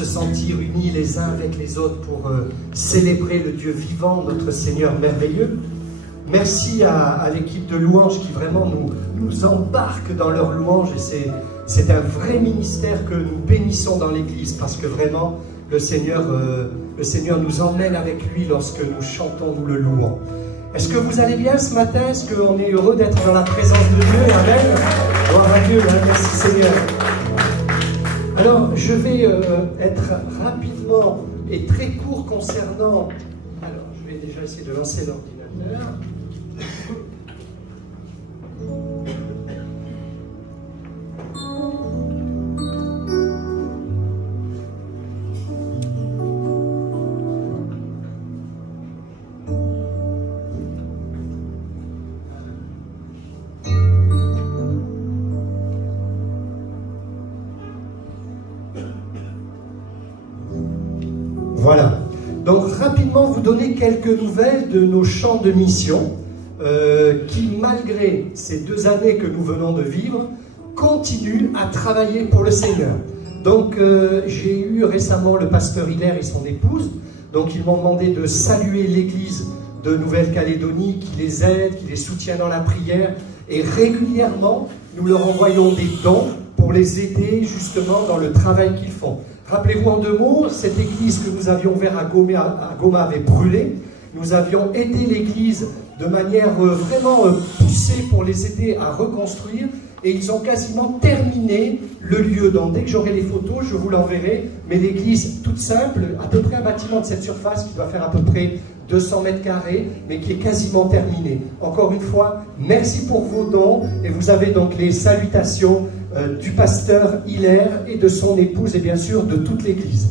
se sentir unis les uns avec les autres pour célébrer le Dieu vivant, notre Seigneur merveilleux. Merci à l'équipe de louanges qui vraiment nous embarque dans leur louange, et c'est un vrai ministère que nous bénissons dans l'Église, parce que vraiment le Seigneur nous emmène avec lui lorsque nous chantons, nous le louons. Est-ce que vous allez bien ce matin? Est-ce qu'on est heureux d'être dans la présence de Dieu? Amen. Gloire à Dieu, hein, merci Seigneur. Alors, je vais être rapidement et très court concernant... Alors, je vais déjà essayer de lancer l'ordinateur. Voilà. Donc rapidement vous donner quelques nouvelles de nos champs de mission qui, malgré ces 2 années que nous venons de vivre, continuent à travailler pour le Seigneur. Donc j'ai eu récemment le pasteur Hilaire et son épouse. Donc ils m'ont demandé de saluer l'église de Nouvelle-Calédonie qui les aide, qui les soutient dans la prière. Et régulièrement, nous leur envoyons des dons pour les aider justement dans le travail qu'ils font. Rappelez-vous en 2 mots, cette église que nous avions ouverte à Goma avait brûlé. Nous avions aidé l'église de manière vraiment poussée pour les aider à reconstruire. Et ils ont quasiment terminé le lieu. Donc dès que j'aurai les photos, je vous l'enverrai. Mais l'église toute simple, à peu près un bâtiment de cette surface qui doit faire à peu près 200 mètres carrés, mais qui est quasiment terminé. Encore une fois, merci pour vos dons. Et vous avez donc les salutations du pasteur Hilaire et de son épouse, et bien sûr de toute l'église.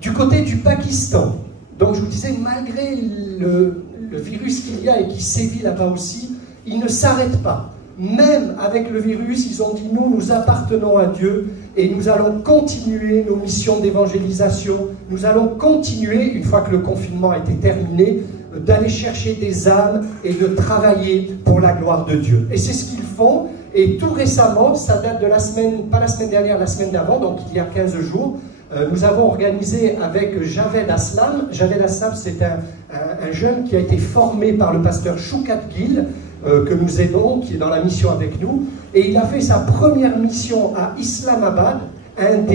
Du côté du Pakistan, donc je vous disais, malgré le virus qu'il y a et qui sévit là-bas aussi, il ne s'arrête pas. Même avec le virus, ils ont dit, nous appartenons à Dieu et nous allons continuer nos missions d'évangélisation. Nous allons continuer, une fois que le confinement a été terminé, d'aller chercher des âmes et de travailler pour la gloire de Dieu. Et c'est ce qu'ils font. Et tout récemment, ça date de la semaine, pas la semaine dernière, la semaine d'avant, donc il y a 15 jours, nous avons organisé avec Javed Aslam. Javed Aslam, c'est un jeune qui a été formé par le pasteur Shoukat Gil, que nous aidons, qui est dans la mission avec nous. Et il a fait sa première mission à Islamabad, une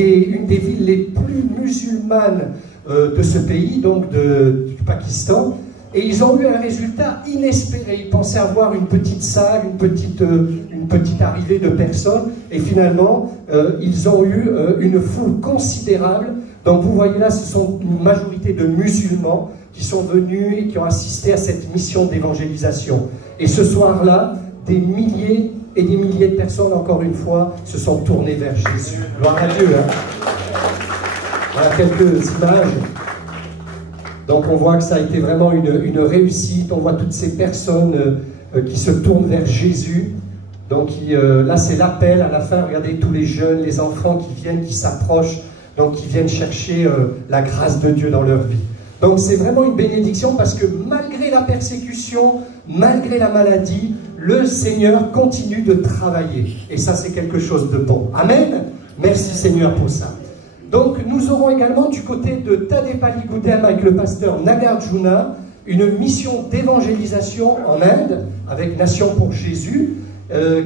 des villes les plus musulmanes de ce pays, donc du Pakistan. Et ils ont eu un résultat inespéré. Ils pensaient avoir une petite salle, une petite arrivée de personnes. Et finalement, ils ont eu une foule considérable. Donc vous voyez là, ce sont une majorité de musulmans qui sont venus et qui ont assisté à cette mission d'évangélisation. Et ce soir-là, des milliers et des milliers de personnes, encore une fois, se sont tournées vers Jésus. Gloire à Dieu. Hein. Voilà quelques images. Donc on voit que ça a été vraiment une réussite. On voit toutes ces personnes qui se tournent vers Jésus. Donc là c'est l'appel à la fin. Regardez tous les jeunes, les enfants qui viennent, qui s'approchent, donc qui viennent chercher la grâce de Dieu dans leur vie. Donc c'est vraiment une bénédiction parce que malgré la persécution, malgré la maladie, le Seigneur continue de travailler. Et ça c'est quelque chose de bon. Amen. Merci Seigneur pour ça. Donc nous aurons également du côté de Tadepalli-Gudem avec le pasteur Nagarjuna une mission d'évangélisation en Inde avec Nation pour Jésus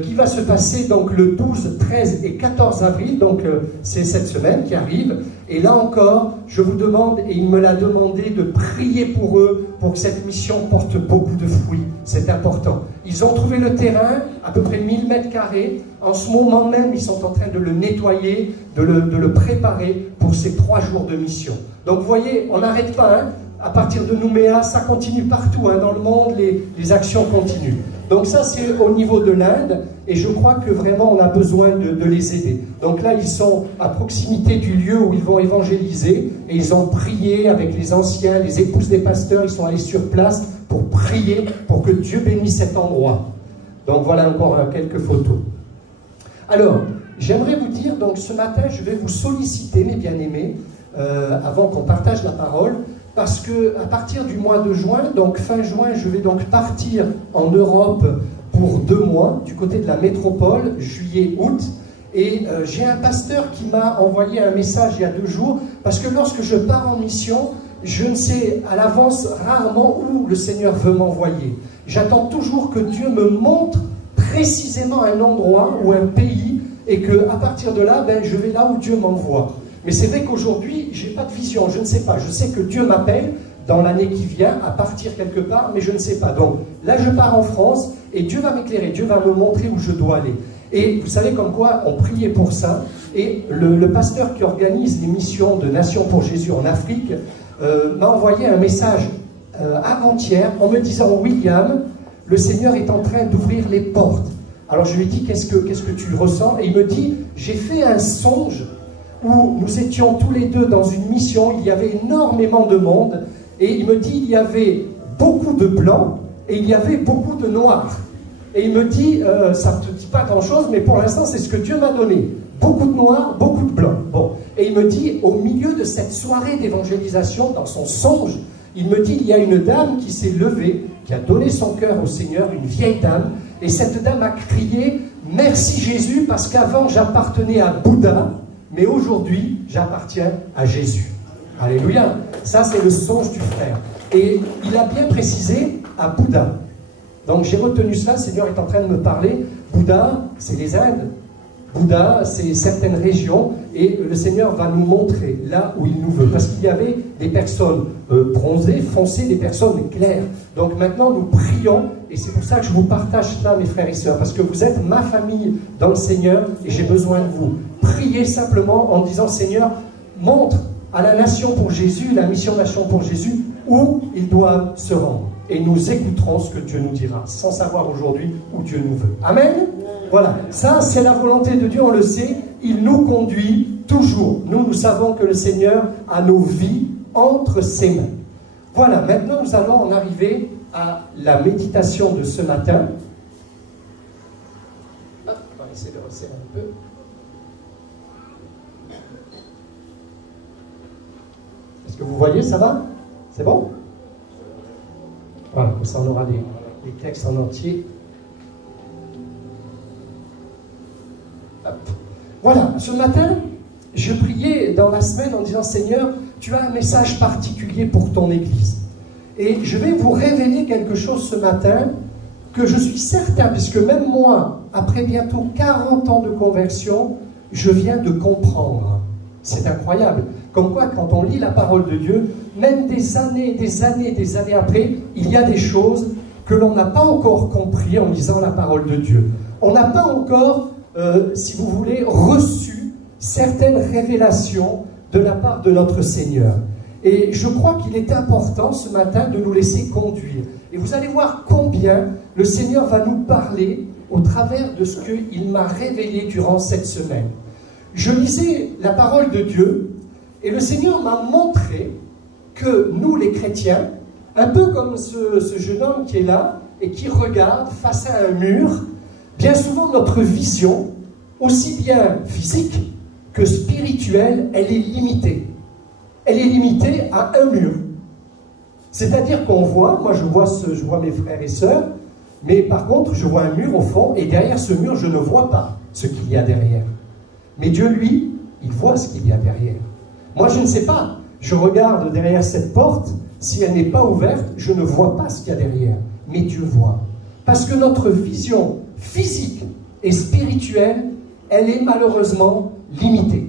qui va se passer donc le 12, 13 et 14 avril, donc c'est cette semaine qui arrive. Et là encore, je vous demande, et il me l'a demandé, de prier pour eux, pour que cette mission porte beaucoup de fruits. C'est important. Ils ont trouvé le terrain, à peu près 1000 mètres carrés. En ce moment même, ils sont en train de le nettoyer, de le préparer pour ces 3 jours de mission. Donc vous voyez, on n'arrête pas, hein. À partir de Nouméa, ça continue partout, hein, dans le monde, les actions continuent. Donc ça, c'est au niveau de l'Inde, et je crois que vraiment on a besoin de les aider. Donc là, ils sont à proximité du lieu où ils vont évangéliser, et ils ont prié avec les anciens, les épouses des pasteurs, ils sont allés sur place pour prier, pour que Dieu bénisse cet endroit. Donc voilà encore quelques photos. Alors, j'aimerais vous dire, donc ce matin, je vais vous solliciter, mes bien-aimés, avant qu'on partage la parole, parce qu'à partir du mois de juin, donc fin juin, je vais donc partir en Europe pour 2 mois, du côté de la métropole, juillet, août, Et j'ai un pasteur qui m'a envoyé un message il y a 2 jours, parce que lorsque je pars en mission, je ne sais à l'avance rarement où le Seigneur veut m'envoyer. J'attends toujours que Dieu me montre précisément un endroit ou un pays, et qu'à partir de là, ben, je vais là où Dieu m'envoie. Mais c'est vrai qu'aujourd'hui, je n'ai pas de vision, je ne sais pas. Je sais que Dieu m'appelle dans l'année qui vient à partir quelque part, mais je ne sais pas. Donc là, je pars en France, et Dieu va m'éclairer, Dieu va me montrer où je dois aller. Et vous savez comme quoi on priait pour ça, et le pasteur qui organise les missions de Nations pour Jésus en Afrique m'a envoyé un message avant-hier en me disant « William, le Seigneur est en train d'ouvrir les portes ». Alors je lui ai dit « Qu'est-ce que tu ressens ?» Et il me dit « J'ai fait un songe où nous étions tous les deux dans une mission, il y avait énormément de monde, et il me dit « Il y avait beaucoup de blancs et il y avait beaucoup de noirs ». Et il me dit, ça ne te dit pas grand-chose, mais pour l'instant, c'est ce que Dieu m'a donné. Beaucoup de noirs, beaucoup de blancs. Bon. Et il me dit, au milieu de cette soirée d'évangélisation, dans son songe, il me dit, il y a une dame qui s'est levée, qui a donné son cœur au Seigneur, une vieille dame, et cette dame a crié, « Merci Jésus, parce qu'avant, j'appartenais à Bouddha, mais aujourd'hui, j'appartiens à Jésus. » Alléluia. Ça, c'est le songe du frère. Et il a bien précisé, à Bouddha. Donc j'ai retenu cela, le Seigneur est en train de me parler. Bouddha, c'est les Indes. Bouddha, c'est certaines régions. Et le Seigneur va nous montrer là où il nous veut. Parce qu'il y avait des personnes bronzées, foncées, des personnes claires. Donc maintenant, nous prions. Et c'est pour ça que je vous partage cela, mes frères et sœurs. Parce que vous êtes ma famille dans le Seigneur. Et j'ai besoin de vous. Priez simplement en disant, Seigneur, montre à la nation pour Jésus, la mission Nation pour Jésus, où ils doivent se rendre. Et nous écouterons ce que Dieu nous dira, sans savoir aujourd'hui où Dieu nous veut. Amen. Voilà, ça c'est la volonté de Dieu, on le sait, il nous conduit toujours. Nous savons que le Seigneur a nos vies entre ses mains. Voilà, maintenant nous allons en arriver à la méditation de ce matin. Hop, on va essayer de resserrer un peu. Est-ce que vous voyez, ça va? C'est bon? Voilà, comme ça on aura les textes en entier. Hop. Voilà, ce matin, je priais dans la semaine en disant, Seigneur, tu as un message particulier pour ton Église. Et je vais vous révéler quelque chose ce matin que je suis certain, puisque même moi, après bientôt 40 ans de conversion, je viens de comprendre. C'est incroyable. Comme quoi, quand on lit la parole de Dieu, même des années après, il y a des choses que l'on n'a pas encore compris en lisant la parole de Dieu. On n'a pas encore, si vous voulez, reçu certaines révélations de la part de notre Seigneur. Et je crois qu'il est important ce matin de nous laisser conduire. Et vous allez voir combien le Seigneur va nous parler au travers de ce qu'il m'a révélé durant cette semaine. Je lisais la parole de Dieu et le Seigneur m'a montré que nous, les chrétiens, un peu comme ce jeune homme qui est là et qui regarde face à un mur, bien souvent notre vision, aussi bien physique que spirituelle, elle est limitée. Elle est limitée à un mur. C'est-à-dire qu'on voit, moi je vois mes frères et sœurs, mais par contre je vois un mur au fond et derrière ce mur je ne vois pas ce qu'il y a derrière. Mais Dieu, lui, il voit ce qu'il y a derrière. Moi, je ne sais pas. Je regarde derrière cette porte. Si elle n'est pas ouverte, je ne vois pas ce qu'il y a derrière. Mais Dieu voit. Parce que notre vision physique et spirituelle, elle est malheureusement limitée.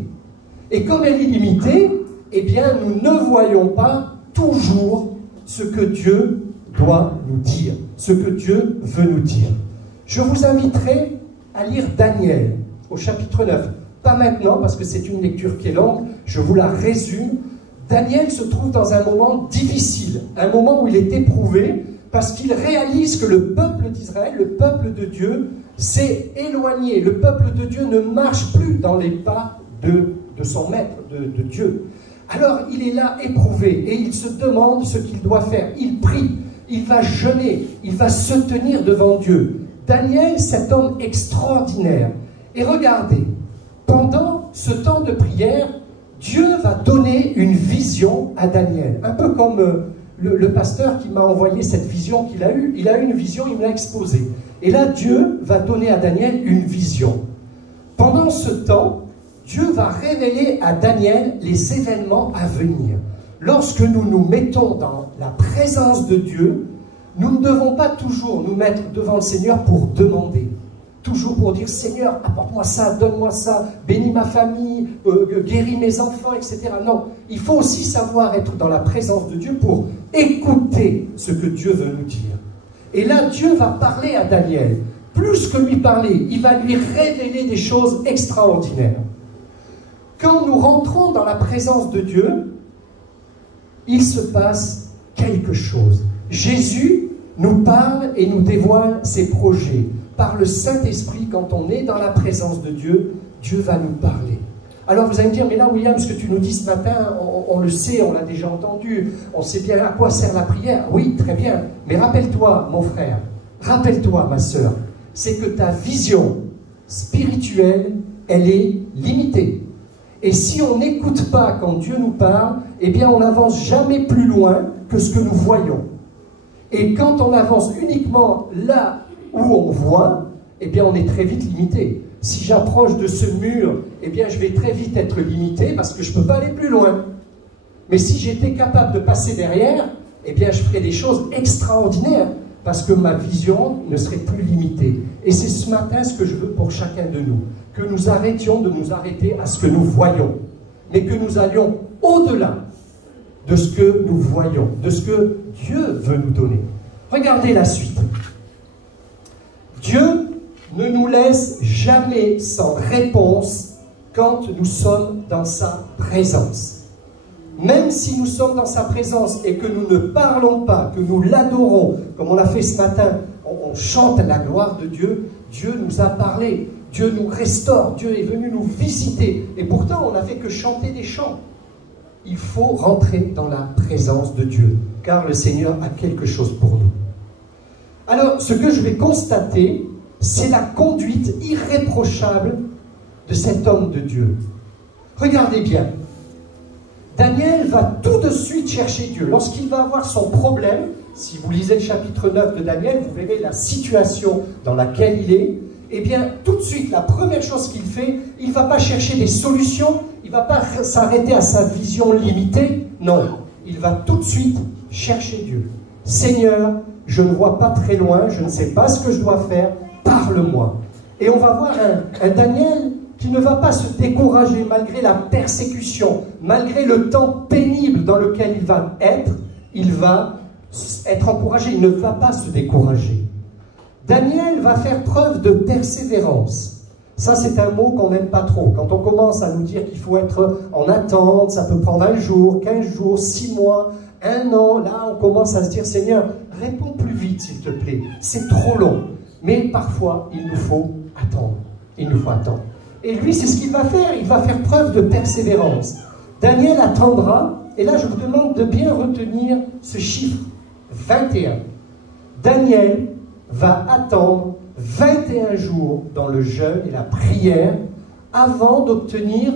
Et comme elle est limitée, eh bien, nous ne voyons pas toujours ce que Dieu doit nous dire, ce que Dieu veut nous dire. Je vous inviterai à lire Daniel au chapitre 9. Pas maintenant, parce que c'est une lecture qui est longue, je vous la résume. Daniel se trouve dans un moment difficile, un moment où il est éprouvé, parce qu'il réalise que le peuple d'Israël, le peuple de Dieu, s'est éloigné. Le peuple de Dieu ne marche plus dans les pas de son maître, de Dieu. Alors il est là éprouvé, et il se demande ce qu'il doit faire. Il prie, il va jeûner, il va se tenir devant Dieu. Daniel, cet homme extraordinaire. Et regardez, pendant ce temps de prière, Dieu va donner une vision à Daniel. Un peu comme le pasteur qui m'a envoyé cette vision qu'il a eue. Il a eu une vision, il me l'a exposée. Et là, Dieu va donner à Daniel une vision. Pendant ce temps, Dieu va révéler à Daniel les événements à venir. Lorsque nous nous mettons dans la présence de Dieu, nous ne devons pas toujours nous mettre devant le Seigneur pour demander. Toujours pour dire, Seigneur, apporte-moi ça, donne-moi ça, bénis ma famille, guéris mes enfants, etc. Non, il faut aussi savoir être dans la présence de Dieu pour écouter ce que Dieu veut nous dire. Et là, Dieu va parler à Daniel. Plus que lui parler, il va lui révéler des choses extraordinaires. Quand nous rentrons dans la présence de Dieu, il se passe quelque chose. Jésus nous parle et nous dévoile ses projets. Par le Saint-Esprit, quand on est dans la présence de Dieu, Dieu va nous parler. Alors vous allez me dire, mais là William, ce que tu nous dis ce matin, on le sait, on l'a déjà entendu, on sait bien à quoi sert la prière. Oui, très bien, mais rappelle-toi mon frère, rappelle-toi ma sœur, c'est que ta vision spirituelle, elle est limitée. Et si on n'écoute pas quand Dieu nous parle, eh bien on n'avance jamais plus loin que ce que nous voyons. Et quand on avance uniquement là où on voit, eh bien on est très vite limité. Si j'approche de ce mur, eh bien je vais très vite être limité parce que je ne peux pas aller plus loin. Mais si j'étais capable de passer derrière, eh bien je ferais des choses extraordinaires parce que ma vision ne serait plus limitée. Et c'est ce matin ce que je veux pour chacun de nous, que nous arrêtions de nous arrêter à ce que nous voyons, mais que nous allions au-delà de ce que nous voyons, de ce que Dieu veut nous donner. Regardez la suite. Dieu ne nous laisse jamais sans réponse quand nous sommes dans sa présence. Même si nous sommes dans sa présence et que nous ne parlons pas, que nous l'adorons, comme on l'a fait ce matin, on chante la gloire de Dieu, Dieu nous a parlé, Dieu nous restaure, Dieu est venu nous visiter. Et pourtant, on n'a fait que chanter des chants. Il faut rentrer dans la présence de Dieu, car le Seigneur a quelque chose pour nous. Alors, ce que je vais constater, c'est la conduite irréprochable de cet homme de Dieu. Regardez bien. Daniel va tout de suite chercher Dieu. Lorsqu'il va avoir son problème, si vous lisez le chapitre 9 de Daniel, vous verrez la situation dans laquelle il est. Eh bien, tout de suite, la première chose qu'il fait, il ne va pas chercher des solutions, il ne va pas s'arrêter à sa vision limitée. Non, il va tout de suite chercher Dieu. Seigneur, je ne vois pas très loin, je ne sais pas ce que je dois faire, parle-moi. Et on va voir un Daniel qui ne va pas se décourager malgré la persécution, malgré le temps pénible dans lequel il va être encouragé, il ne va pas se décourager. Daniel va faire preuve de persévérance. Ça, c'est un mot qu'on n'aime pas trop. Quand on commence à nous dire qu'il faut être en attente, ça peut prendre 1 jour, 15 jours, 6 mois, 1 an, là, on commence à se dire, Seigneur, réponds plus vite, s'il te plaît. C'est trop long. Mais parfois, il nous faut attendre. Il nous faut attendre. Et lui, c'est ce qu'il va faire. Il va faire preuve de persévérance. Daniel attendra, et là, je vous demande de bien retenir ce chiffre, 21. Daniel va attendre 21 jours dans le jeûne et la prière avant d'obtenir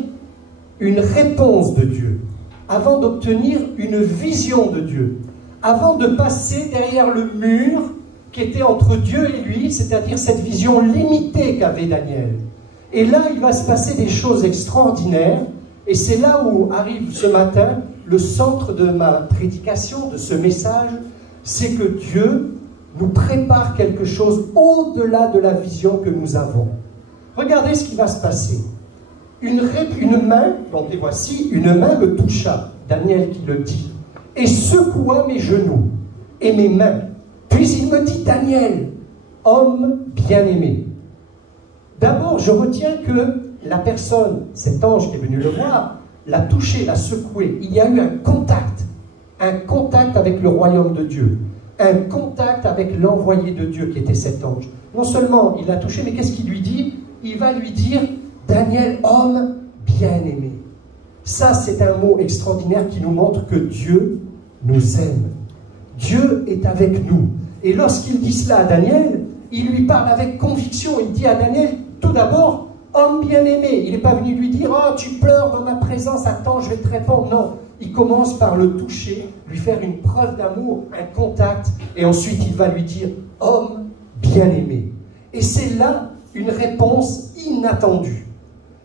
une réponse de Dieu, avant d'obtenir une vision de Dieu, avant de passer derrière le mur qui était entre Dieu et lui, c'est-à-dire cette vision limitée qu'avait Daniel. Et là, il va se passer des choses extraordinaires, et c'est là où arrive ce matin le centre de ma prédication, de ce message, c'est que Dieu nous prépare quelque chose au-delà de la vision que nous avons. Regardez ce qui va se passer. Une main, donc les voici, une main me toucha, Daniel qui le dit, et secoua mes genoux et mes mains. Puis il me dit, Daniel, homme bien-aimé. D'abord, je retiens que la personne, cet ange qui est venu le voir, l'a touché, l'a secoué. Il y a eu un contact avec le royaume de Dieu, un contact avec l'envoyé de Dieu qui était cet ange. Non seulement il l'a touché, mais qu'est-ce qu'il lui dit? Il va lui dire, Daniel, homme bien-aimé. Ça, c'est un mot extraordinaire qui nous montre que Dieu nous aime. Dieu est avec nous. Et lorsqu'il dit cela à Daniel, il lui parle avec conviction. Il dit à Daniel, tout d'abord, homme bien-aimé. Il n'est pas venu lui dire, oh, tu pleures dans ma présence, attends, je vais te répondre. Non, il commence par le toucher, lui faire une preuve d'amour, un contact, et ensuite il va lui dire, homme bien-aimé. Et c'est là une réponse inattendue.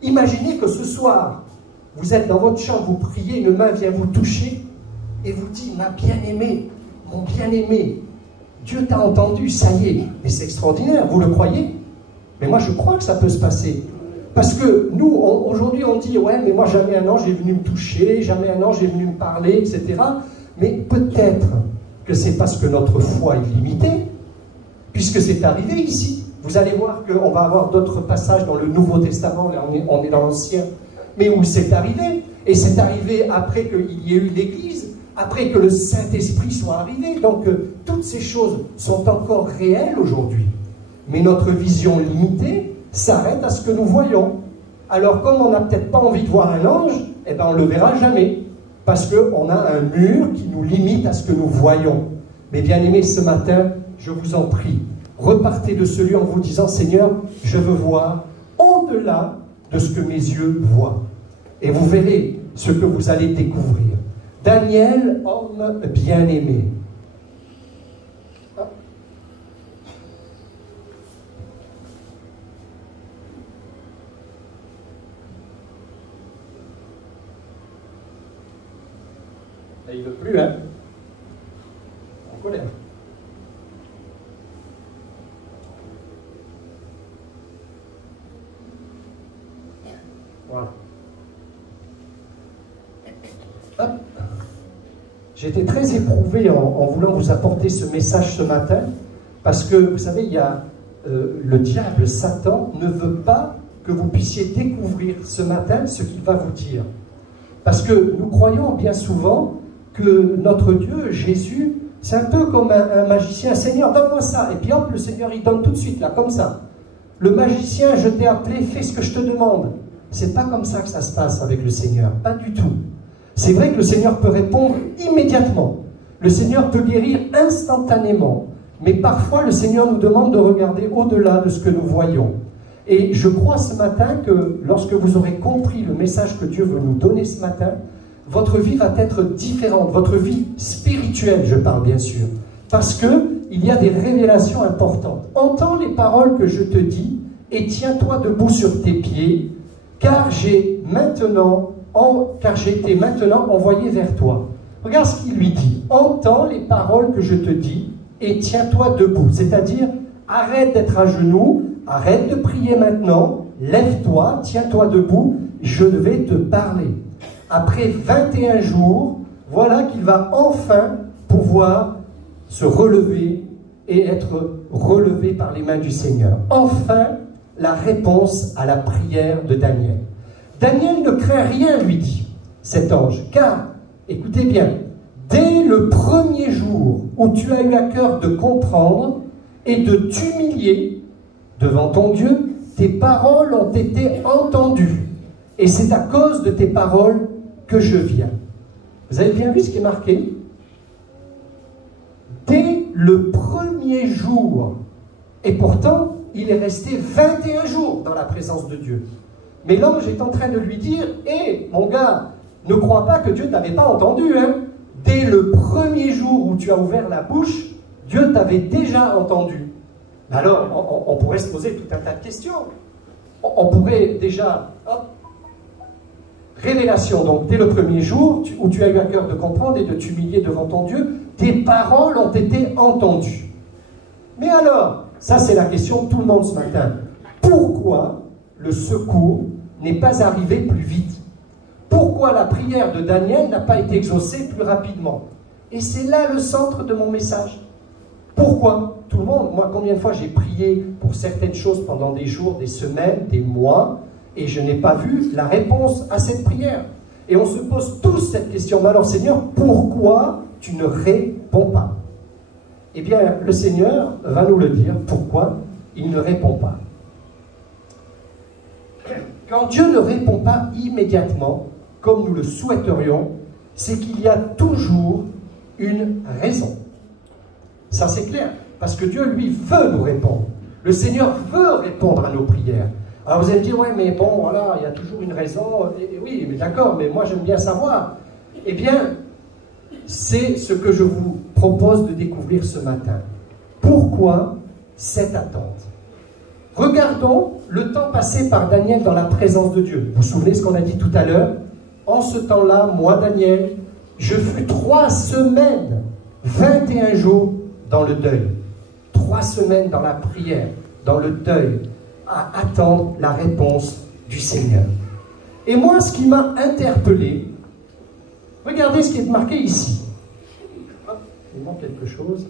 Imaginez que ce soir, vous êtes dans votre chambre, vous priez, une main vient vous toucher et vous dit, ma bien-aimée, mon bien-aimé, Dieu t'a entendu, ça y est. Et c'est extraordinaire, vous le croyez? Mais moi je crois que ça peut se passer. Parce que nous, aujourd'hui on dit, ouais, mais moi jamais un ange est venu me toucher, jamais un ange est venu me parler, etc. Mais peut-être que c'est parce que notre foi est limitée, puisque c'est arrivé ici. Vous allez voir qu'on va avoir d'autres passages dans le Nouveau Testament, là on est dans l'Ancien, mais où c'est arrivé. Et c'est arrivé après qu'il y ait eu l'Église, après que le Saint-Esprit soit arrivé. Donc toutes ces choses sont encore réelles aujourd'hui. Mais notre vision limitée s'arrête à ce que nous voyons. Alors comme on n'a peut-être pas envie de voir un ange, eh ben on ne le verra jamais. Parce qu'on a un mur qui nous limite à ce que nous voyons. Mais bien aimés, ce matin, je vous en prie, repartez de ce lieu en vous disant, Seigneur, je veux voir au-delà de ce que mes yeux voient. Et vous verrez ce que vous allez découvrir. Daniel, homme bien-aimé. Là, il ne veut plus, hein? En colère. Voilà. Hop. J'étais très éprouvé en voulant vous apporter ce message ce matin, parce que, vous savez, il y a le diable, Satan, ne veut pas que vous puissiez découvrir ce matin ce qu'il va vous dire. Parce que nous croyons bien souvent que notre Dieu, Jésus, c'est un peu comme un magicien. Seigneur, donne-moi ça. Et puis hop, le Seigneur, il donne tout de suite, là, comme ça. Le magicien, je t'ai appelé, fais ce que je te demande. C'est pas comme ça que ça se passe avec le Seigneur, pas du tout. C'est vrai que le Seigneur peut répondre immédiatement. Le Seigneur peut guérir instantanément. Mais parfois, le Seigneur nous demande de regarder au-delà de ce que nous voyons. Et je crois ce matin que lorsque vous aurez compris le message que Dieu veut nous donner ce matin, votre vie va être différente, votre vie spirituelle, je parle bien sûr. Parce qu'il y a des révélations importantes. Entends les paroles que je te dis et tiens-toi debout sur tes pieds, car j'ai été maintenant envoyé vers toi. Regarde ce qu'il lui dit. Entends les paroles que je te dis et tiens-toi debout. C'est-à-dire, arrête d'être à genoux, arrête de prier maintenant, lève-toi, tiens-toi debout, je vais te parler. Après 21 jours, voilà qu'il va enfin pouvoir se relever et être relevé par les mains du Seigneur. Enfin, la réponse à la prière de Daniel. Daniel ne craint rien, lui dit cet ange, car, écoutez bien, dès le premier jour où tu as eu à cœur de comprendre et de t'humilier devant ton Dieu, tes paroles ont été entendues. Et c'est à cause de tes paroles que je viens. Vous avez bien vu ce qui est marqué? Dès le premier jour. Et pourtant, il est resté 21 jours dans la présence de Dieu. Mais l'ange est en train de lui dire, hé, mon gars, ne crois pas que Dieu ne t'avait pas entendu, hein. Dès le premier jour où tu as ouvert la bouche, Dieu t'avait déjà entendu. Alors, on pourrait se poser tout un tas de questions. On pourrait déjà... Hop, révélation, donc, dès le premier jour où tu as eu à cœur de comprendre et de t'humilier devant ton Dieu, tes paroles ont été entendues. Mais alors, ça c'est la question de tout le monde ce matin. Pourquoi le secours n'est pas arrivé plus vite? Pourquoi la prière de Daniel n'a pas été exaucée plus rapidement? Et c'est là le centre de mon message. Pourquoi? Tout le monde, moi combien de fois j'ai prié pour certaines choses pendant des jours, des semaines, des mois, et je n'ai pas vu la réponse à cette prière. Et on se pose tous cette question. Mais alors Seigneur, pourquoi tu ne réponds pas? Eh bien, le Seigneur va nous le dire, pourquoi il ne répond pas. Quand Dieu ne répond pas immédiatement, comme nous le souhaiterions, c'est qu'il y a toujours une raison. Ça c'est clair, parce que Dieu, lui, veut nous répondre. Le Seigneur veut répondre à nos prières. Alors vous allez me dire, ouais, mais bon, voilà, il y a toujours une raison. Et oui, mais d'accord, mais moi j'aime bien savoir. Eh bien, c'est ce que je vous propose de découvrir ce matin. Pourquoi cette attente? Regardons le temps passé par Daniel dans la présence de Dieu. Vous vous souvenez ce qu'on a dit tout à l'heure? En ce temps-là, moi, Daniel, je fus 3 semaines, 21 jours dans le deuil. 3 semaines dans la prière, dans le deuil, à attendre la réponse du Seigneur. Et moi, ce qui m'a interpellé, regardez ce qui est marqué ici. Hop, il manque quelque chose.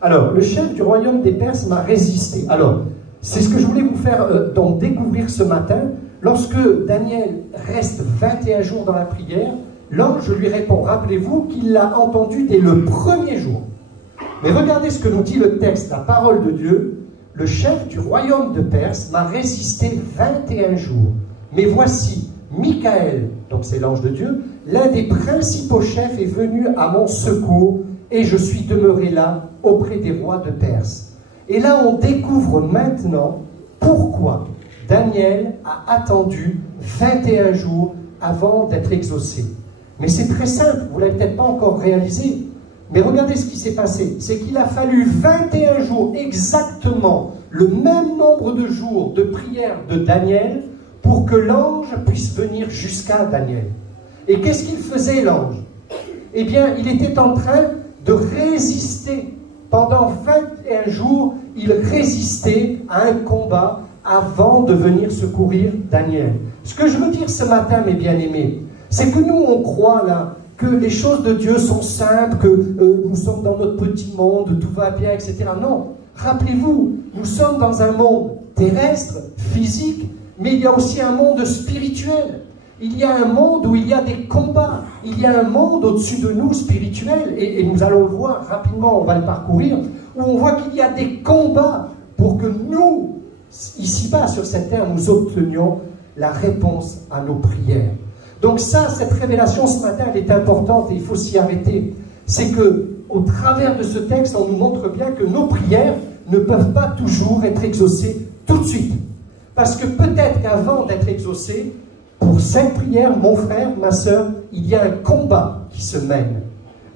Alors, le chef du royaume des Perses m'a résisté. Alors, c'est ce que je voulais vous faire donc découvrir ce matin. Lorsque Daniel reste 21 jours dans la prière, l'ange lui répond. Rappelez-vous qu'il l'a entendu dès le premier jour. Mais regardez ce que nous dit le texte, la parole de Dieu. Le chef du royaume de Perse m'a résisté 21 jours. Mais voici, Michaël, donc c'est l'ange de Dieu, l'un des principaux chefs est venu à mon secours et je suis demeuré là auprès des rois de Perse. Et là, on découvre maintenant pourquoi Daniel a attendu 21 jours avant d'être exaucé. Mais c'est très simple, vous ne l'avez peut-être pas encore réalisé. Mais regardez ce qui s'est passé. C'est qu'il a fallu 21 jours, exactement le même nombre de jours de prière de Daniel pour que l'ange puisse venir jusqu'à Daniel. Et qu'est-ce qu'il faisait, l'ange? Eh bien, il était en train de résister. Pendant 21 jours, il résistait à un combat avant de venir secourir Daniel. Ce que je veux dire ce matin, mes bien-aimés, c'est que nous, on croit là que les choses de Dieu sont simples, que nous sommes dans notre petit monde, tout va bien, etc. Non, rappelez-vous, nous sommes dans un monde terrestre, physique, mais il y a aussi un monde spirituel. Il y a un monde où il y a des combats. Il y a un monde au-dessus de nous spirituel. Et nous allons le voir rapidement, on va le parcourir, où on voit qu'il y a des combats pour que nous, ici-bas sur cette terre, nous obtenions la réponse à nos prières. Donc ça, cette révélation ce matin, elle est importante et il faut s'y arrêter. C'est que, au travers de ce texte, on nous montre bien que nos prières ne peuvent pas toujours être exaucées tout de suite. Parce que peut-être qu'avant d'être exaucées, pour cette prière, mon frère, ma sœur, il y a un combat qui se mène.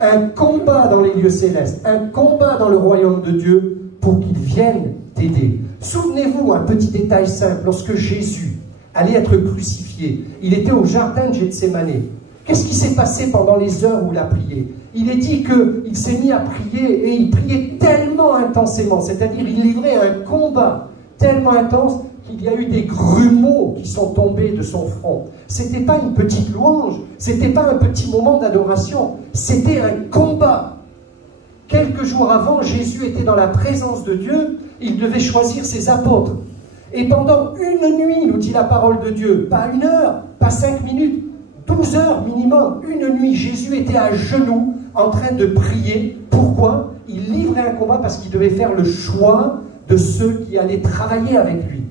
Un combat dans les lieux célestes, un combat dans le royaume de Dieu pour qu'il vienne t'aider. Souvenez-vous, un petit détail simple, lorsque Jésus allait être crucifié, il était au jardin de Gethsémanée. Qu'est-ce qui s'est passé pendant les heures où il a prié? Il est dit qu'il s'est mis à prier et il priait tellement intensément, c'est-à-dire il livrait un combat tellement intense qu'il y a eu des grumeaux qui sont tombés de son front. Ce n'était pas une petite louange, ce n'était pas un petit moment d'adoration, c'était un combat. Quelques jours avant, Jésus était dans la présence de Dieu, il devait choisir ses apôtres. Et pendant une nuit, nous dit la parole de Dieu, pas 1 heure, pas 5 minutes, 12 heures minimum, une nuit, Jésus était à genoux en train de prier. Pourquoi? Il livrait un combat parce qu'il devait faire le choix de ceux qui allaient travailler avec lui.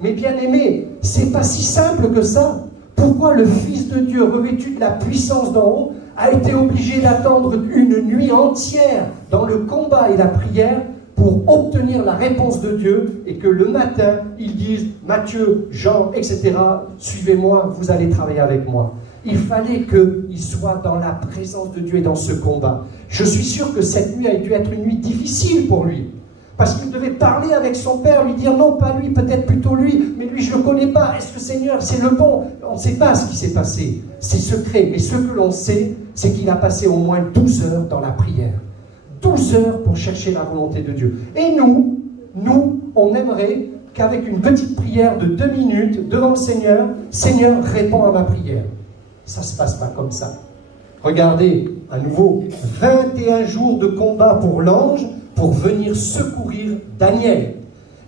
Mais bien aimé, c'est pas si simple que ça. Pourquoi le Fils de Dieu, revêtu de la puissance d'en haut, a été obligé d'attendre une nuit entière dans le combat et la prière pour obtenir la réponse de Dieu et que le matin, ils disent Matthieu, Jean, etc., suivez-moi, vous allez travailler avec moi. Il fallait qu'il soit dans la présence de Dieu et dans ce combat. Je suis sûr que cette nuit a dû être une nuit difficile pour lui. Parce qu'il devait parler avec son père, lui dire non, pas lui, peut-être plutôt lui, mais lui je ne le connais pas, est-ce que Seigneur c'est le bon? On ne sait pas ce qui s'est passé, c'est secret, mais ce que l'on sait, c'est qu'il a passé au moins 12 heures dans la prière. 12 heures pour chercher la volonté de Dieu. Et nous, on aimerait qu'avec une petite prière de 2 minutes devant le Seigneur, Seigneur réponds à ma prière. Ça ne se passe pas comme ça. Regardez, à nouveau, 21 jours de combat pour l'ange, pour venir secourir Daniel.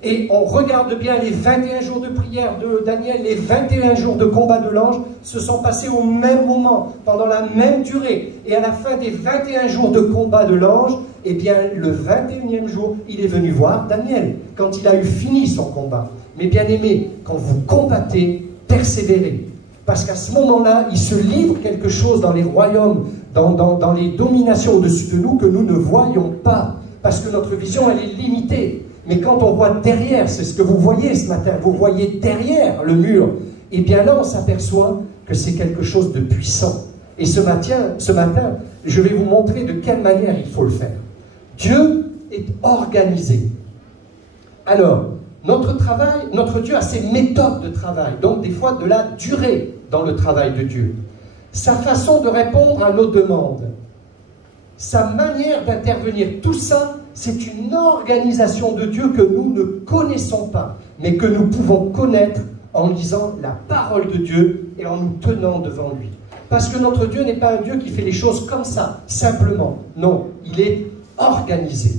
Et on regarde bien les 21 jours de prière de Daniel, les 21 jours de combat de l'ange se sont passés au même moment, pendant la même durée. Et à la fin des 21 jours de combat de l'ange, eh bien le 21e jour, il est venu voir Daniel, quand il a eu fini son combat. Mais bien aimé, quand vous combattez, persévérez. Parce qu'à ce moment-là, il se livre quelque chose dans les royaumes, dans les dominations au-dessus de nous que nous ne voyons pas. Parce que notre vision, elle est limitée. Mais quand on voit derrière, c'est ce que vous voyez ce matin, vous voyez derrière le mur, et bien là on s'aperçoit que c'est quelque chose de puissant. Et ce matin, je vais vous montrer de quelle manière il faut le faire. Dieu est organisé. Alors, notre Dieu a ses méthodes de travail, donc des fois de la durée dans le travail de Dieu. Sa façon de répondre à nos demandes, sa manière d'intervenir, tout ça, c'est une organisation de Dieu que nous ne connaissons pas, mais que nous pouvons connaître en lisant la parole de Dieu et en nous tenant devant lui. Parce que notre Dieu n'est pas un Dieu qui fait les choses comme ça, simplement. Non, il est organisé.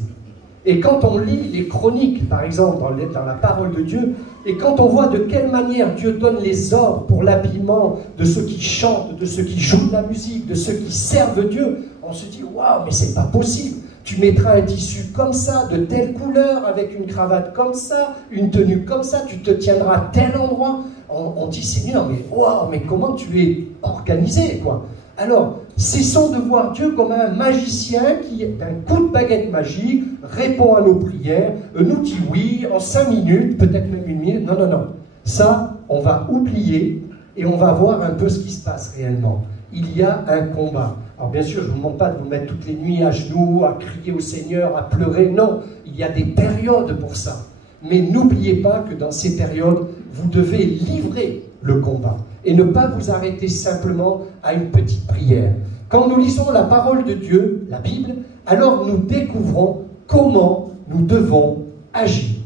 Et quand on lit les chroniques, par exemple, dans la parole de Dieu, et quand on voit de quelle manière Dieu donne les ordres pour l'habillement de ceux qui chantent, de ceux qui jouent de la musique, de ceux qui servent Dieu, on se dit, waouh, mais c'est pas possible. Tu mettras un tissu comme ça, de telle couleur, avec une cravate comme ça, une tenue comme ça, tu te tiendras à tel endroit. On dit, Seigneur, mais waouh, mais comment tu es organisé, quoi. Alors, cessons de voir Dieu comme un magicien qui, d'un coup de baguette magique, répond à nos prières, nous dit oui, en 5 minutes, peut-être même 1 minute. Non, non, non. Ça, on va oublier et on va voir un peu ce qui se passe réellement. Il y a un combat. Alors bien sûr, je ne vous demande pas de vous mettre toutes les nuits à genoux, à crier au Seigneur, à pleurer. Non, il y a des périodes pour ça. Mais n'oubliez pas que dans ces périodes, vous devez livrer le combat et ne pas vous arrêter simplement à une petite prière. Quand nous lisons la parole de Dieu, la Bible, alors nous découvrons comment nous devons agir.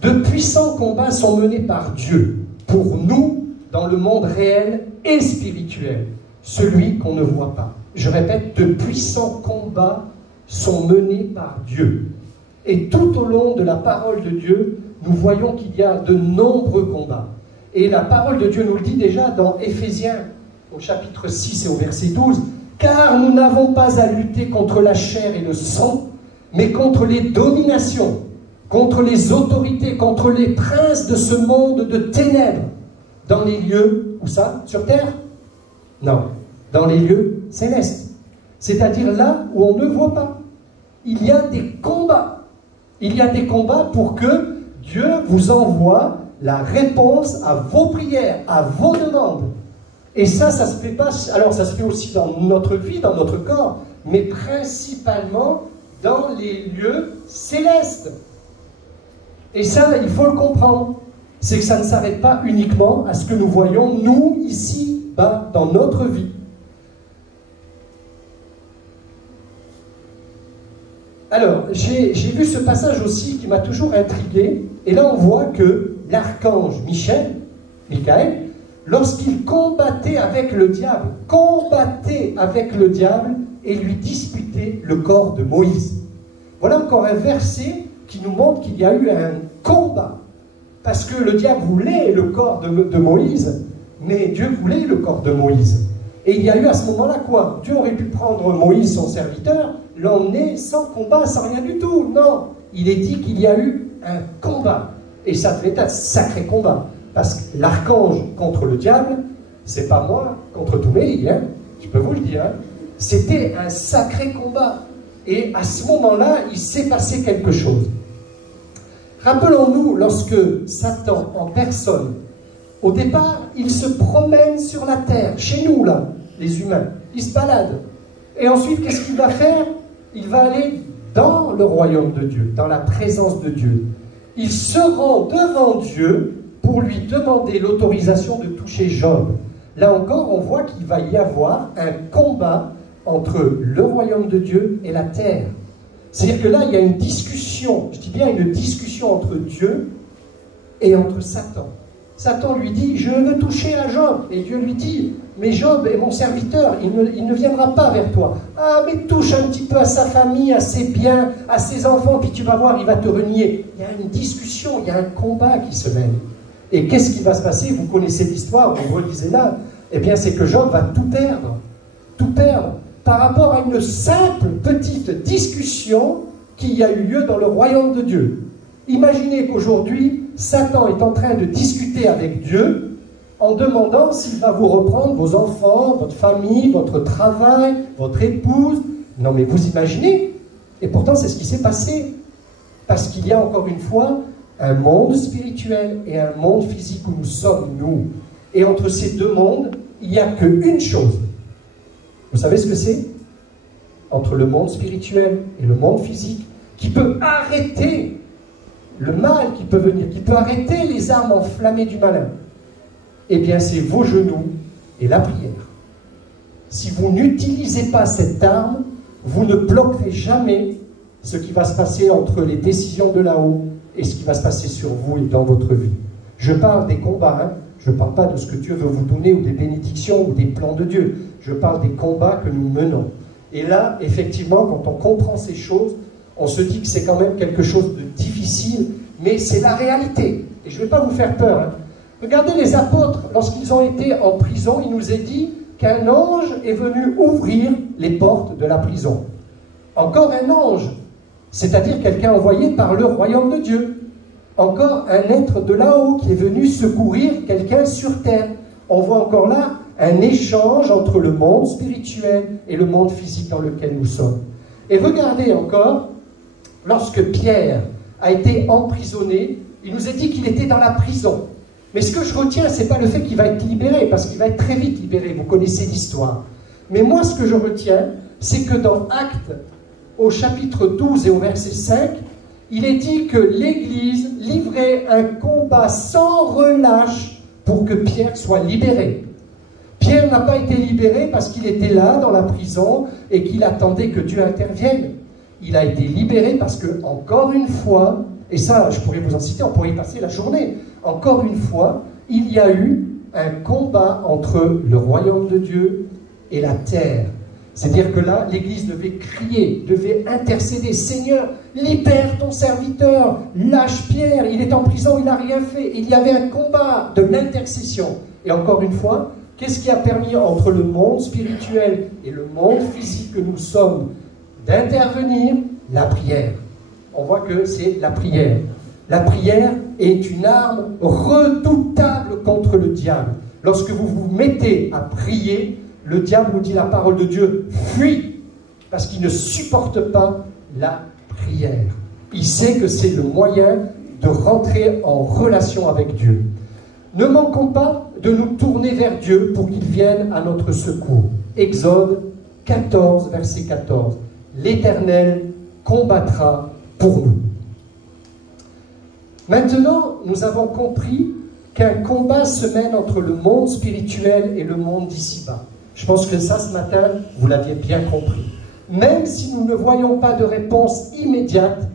De puissants combats sont menés par Dieu pour nous dans le monde réel et spirituel, celui qu'on ne voit pas. Je répète, de puissants combats sont menés par Dieu. Et tout au long de la parole de Dieu, nous voyons qu'il y a de nombreux combats. Et la parole de Dieu nous le dit déjà dans Éphésiens, au chapitre 6 et au verset 12, « Car nous n'avons pas à lutter contre la chair et le sang, mais contre les dominations, contre les autorités, contre les princes de ce monde de ténèbres, dans les lieux, où ça? Sur terre? Non, dans les lieux célestes. C'est-à-dire là où on ne voit pas. Il y a des combats. Il y a des combats pour que Dieu vous envoie la réponse à vos prières, à vos demandes. Et ça se fait pas. Alors, ça se fait aussi dans notre vie, dans notre corps, mais principalement dans les lieux célestes. Et ça, il faut le comprendre. C'est que ça ne s'arrête pas uniquement à ce que nous voyons, nous, ici, bas, dans notre vie. Alors, j'ai vu ce passage aussi qui m'a toujours intrigué. Et là, on voit que l'archange Michael, lorsqu'il combattait avec le diable et lui disputait le corps de Moïse. Voilà encore un verset qui nous montre qu'il y a eu un combat. Parce que le diable voulait le corps de Moïse, mais Dieu voulait le corps de Moïse. Et il y a eu à ce moment-là quoi? Dieu aurait pu prendre Moïse, son serviteur, l'emmener sans combat, sans rien du tout. Non, il est dit qu'il y a eu un combat. Et ça devait être un sacré combat. Parce que l'archange contre le diable, c'est pas moi contre tous mes lits, hein, je peux vous le dire. Hein. C'était un sacré combat. Et à ce moment-là, il s'est passé quelque chose. Rappelons-nous, lorsque Satan, en personne, au départ, il se promène sur la terre, chez nous, là, les humains. Il se balade. Et ensuite, qu'est-ce qu'il va faire? Il va aller dans le royaume de Dieu, dans la présence de Dieu. Il se rend devant Dieu pour lui demander l'autorisation de toucher Job. Là encore, on voit qu'il va y avoir un combat entre le royaume de Dieu et la terre. C'est-à-dire que là, il y a une discussion, je dis bien une discussion entre Dieu et entre Satan. Satan lui dit, je veux toucher à Job. Et Dieu lui dit, mais Job est mon serviteur, il ne viendra pas vers toi. Ah, mais touche un petit peu à sa famille, à ses biens, à ses enfants, puis tu vas voir, il va te renier. Il y a une discussion, il y a un combat qui se mène. Et qu'est-ce qui va se passer? Vous connaissez l'histoire, vous relisez là. Eh bien, c'est que Job va tout perdre. Tout perdre. Par rapport à une simple petite discussion qui a eu lieu dans le royaume de Dieu. Imaginez qu'aujourd'hui, Satan est en train de discuter avec Dieu en demandant s'il va vous reprendre vos enfants, votre famille, votre travail, votre épouse. Non mais vous imaginez? Et pourtant c'est ce qui s'est passé. Parce qu'il y a encore une fois un monde spirituel et un monde physique où nous sommes, nous. Et entre ces deux mondes, il n'y a qu'une chose. Vous savez ce que c'est? Entre le monde spirituel et le monde physique, qui peut arrêter le mal qui peut venir, qui peut arrêter les armes enflammées du malin. Eh bien, c'est vos genoux et la prière. Si vous n'utilisez pas cette arme, vous ne bloquerez jamais ce qui va se passer entre les décisions de là-haut et ce qui va se passer sur vous et dans votre vie. Je parle des combats, hein. Je ne parle pas de ce que Dieu veut vous donner ou des bénédictions ou des plans de Dieu. Je parle des combats que nous menons. Et là, effectivement, quand on comprend ces choses, on se dit que c'est quand même quelque chose de difficile, mais c'est la réalité. Et je ne vais pas vous faire peur, hein. Regardez les apôtres, lorsqu'ils ont été en prison, il nous est dit qu'un ange est venu ouvrir les portes de la prison. Encore un ange, c'est-à-dire quelqu'un envoyé par le royaume de Dieu. Encore un être de là-haut qui est venu secourir quelqu'un sur terre. On voit encore là un échange entre le monde spirituel et le monde physique dans lequel nous sommes. Et regardez encore, lorsque Pierre a été emprisonné, il nous est dit qu'il était dans la prison. Mais ce que je retiens, ce n'est pas le fait qu'il va être libéré, parce qu'il va être très vite libéré, vous connaissez l'histoire. Mais moi, ce que je retiens, c'est que dans Actes, au chapitre 12 et au verset 5, il est dit que l'Église livrait un combat sans relâche pour que Pierre soit libéré. Pierre n'a pas été libéré parce qu'il était là, dans la prison, et qu'il attendait que Dieu intervienne. Il a été libéré parce que, encore une fois, et ça, je pourrais vous en citer, on pourrait y passer la journée, encore une fois, il y a eu un combat entre le royaume de Dieu et la terre. C'est-à-dire que là, l'Église devait crier, devait intercéder. Seigneur, libère ton serviteur, lâche Pierre, il est en prison, il n'a rien fait. Il y avait un combat de l'intercession. Et encore une fois, qu'est-ce qui a permis entre le monde spirituel et le monde physique que nous sommes d'intervenir? La prière. On voit que c'est la prière. La prière est une arme redoutable contre le diable. Lorsque vous vous mettez à prier, le diable nous dit la parole de Dieu, fuit, parce qu'il ne supporte pas la prière. Il sait que c'est le moyen de rentrer en relation avec Dieu. Ne manquons pas de nous tourner vers Dieu pour qu'il vienne à notre secours. Exode 14, verset 14. L'Éternel combattra pour nous. Maintenant, nous avons compris qu'un combat se mène entre le monde spirituel et le monde d'ici-bas. Je pense que ça, ce matin, vous l'aviez bien compris. Même si nous ne voyons pas de réponse immédiate,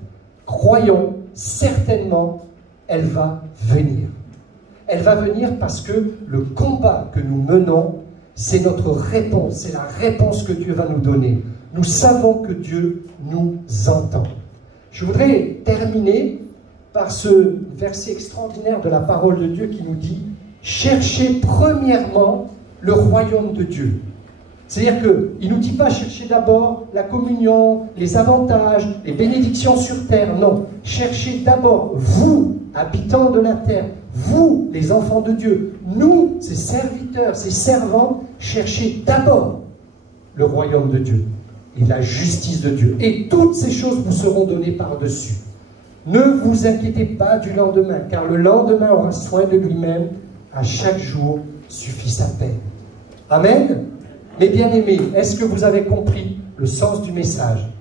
croyons certainement, elle va venir. Elle va venir parce que le combat que nous menons, c'est notre réponse, c'est la réponse que Dieu va nous donner. Nous savons que Dieu nous entend. Je voudrais terminer par ce verset extraordinaire de la parole de Dieu qui nous dit « Cherchez premièrement le royaume de Dieu ». C'est-à-dire qu'il ne nous dit pas « Cherchez d'abord la communion, les avantages, les bénédictions sur terre ». Non, cherchez d'abord vous, habitants de la terre, vous, les enfants de Dieu, nous, ses serviteurs, ses servants, cherchez d'abord le royaume de Dieu et la justice de Dieu. Et toutes ces choses vous seront données par-dessus. Ne vous inquiétez pas du lendemain, car le lendemain aura soin de lui-même. À chaque jour suffit sa peine. Amen. Mes bien-aimés, est-ce que vous avez compris le sens du message?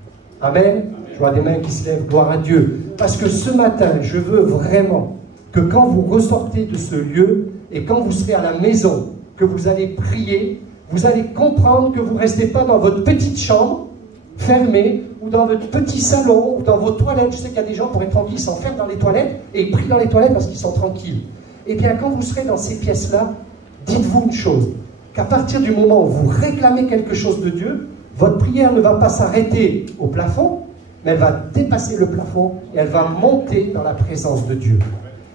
Amen. Je vois des mains qui se lèvent, gloire à Dieu. Parce que ce matin, je veux vraiment que quand vous ressortez de ce lieu et quand vous serez à la maison, que vous allez prier, vous allez comprendre que vous ne restez pas dans votre petite chambre, fermée, ou dans votre petit salon, ou dans vos toilettes. Je sais qu'il y a des gens, pour être tranquilles, ils s'enferment dans les toilettes et ils prient dans les toilettes parce qu'ils sont tranquilles. Eh bien, quand vous serez dans ces pièces-là, dites-vous une chose, qu'à partir du moment où vous réclamez quelque chose de Dieu, votre prière ne va pas s'arrêter au plafond, mais elle va dépasser le plafond et elle va monter dans la présence de Dieu.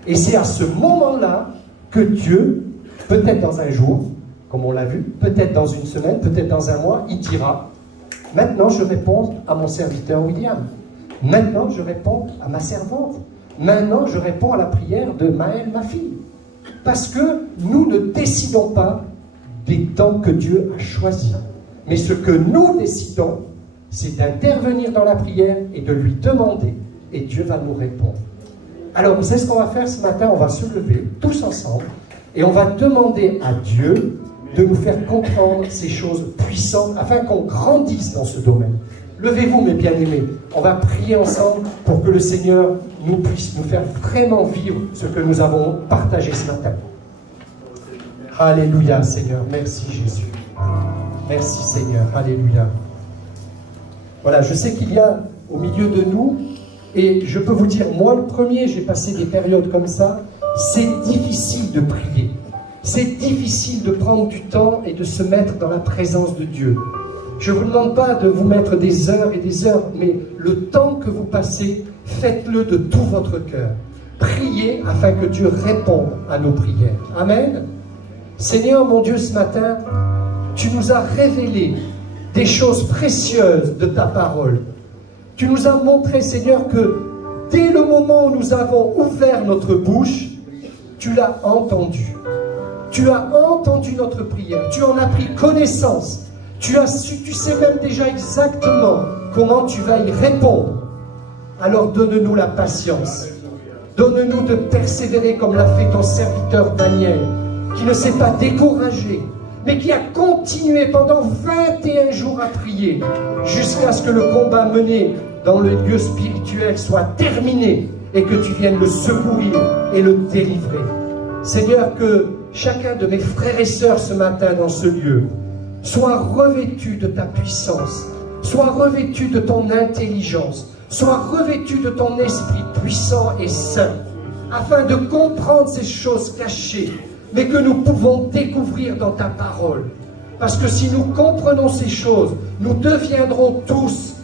Et c'est à ce moment-là que Dieu, peut-être dans un jour, comme on l'a vu, peut-être dans une semaine, peut-être dans un mois, il dira « Maintenant, je réponds à mon serviteur William. Maintenant, je réponds à ma servante. Maintenant, je réponds à la prière de Maëlle, ma fille. » Parce que nous ne décidons pas des temps que Dieu a choisis. Mais ce que nous décidons, c'est d'intervenir dans la prière et de lui demander et Dieu va nous répondre. Alors, c'est ce qu'on va faire ce matin, on va se lever tous ensemble et on va demander à Dieu de nous faire comprendre ces choses puissantes afin qu'on grandisse dans ce domaine. Levez-vous mes bien-aimés, on va prier ensemble pour que le Seigneur nous puisse nous faire vraiment vivre ce que nous avons partagé ce matin. Alléluia Seigneur, merci Jésus. Merci Seigneur, alléluia. Voilà, je sais qu'il y a au milieu de nous, et je peux vous dire, moi le premier, j'ai passé des périodes comme ça, c'est difficile de prier. C'est difficile de prendre du temps et de se mettre dans la présence de Dieu. Je ne vous demande pas de vous mettre des heures et des heures, mais le temps que vous passez, faites-le de tout votre cœur. Priez afin que Dieu réponde à nos prières. Amen. Seigneur mon Dieu, ce matin, tu nous as révélé des choses précieuses de ta parole. Tu nous as montré, Seigneur, que dès le moment où nous avons ouvert notre bouche, tu l'as entendu. Tu as entendu notre prière. Tu en as pris connaissance. Tu sais même déjà exactement comment tu vas y répondre. Alors donne-nous la patience. Donne-nous de persévérer comme l'a fait ton serviteur Daniel, qui ne s'est pas découragé, mais qui a continué pendant 21 jours à prier, jusqu'à ce que le combat mené dans le lieu spirituel soit terminé et que tu viennes le secourir et le délivrer. Seigneur, que chacun de mes frères et sœurs ce matin dans ce lieu soit revêtu de ta puissance, soit revêtu de ton intelligence, soit revêtu de ton esprit puissant et saint, afin de comprendre ces choses cachées, mais que nous pouvons découvrir dans ta parole. Parce que si nous comprenons ces choses, nous deviendrons tous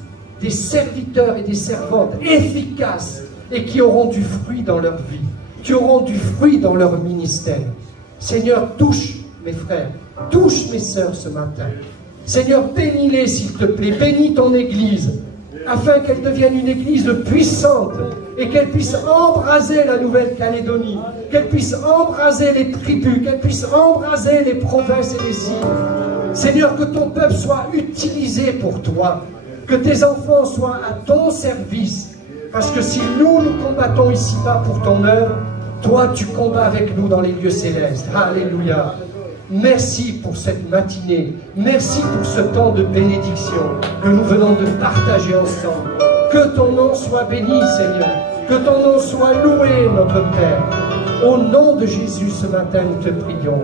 des serviteurs et des servantes efficaces et qui auront du fruit dans leur vie, qui auront du fruit dans leur ministère. Seigneur, touche mes frères, touche mes sœurs ce matin. Seigneur, bénis-les s'il te plaît, bénis ton Église, afin qu'elle devienne une Église puissante et qu'elle puisse embraser la Nouvelle-Calédonie, qu'elle puisse embraser les tribus, qu'elle puisse embraser les provinces et les îles. Seigneur, que ton peuple soit utilisé pour toi, que tes enfants soient à ton service, parce que si nous combattons ici-bas pour ton œuvre, toi tu combats avec nous dans les lieux célestes. Alléluia. Merci pour cette matinée, merci pour ce temps de bénédiction que nous venons de partager ensemble. Que ton nom soit béni, Seigneur, que ton nom soit loué, notre Père. Au nom de Jésus, ce matin, nous te prions.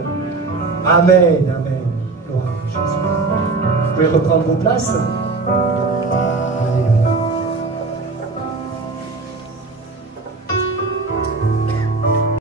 Amen, amen. Gloire à Jésus. Vous pouvez reprendre vos places. Alléluia.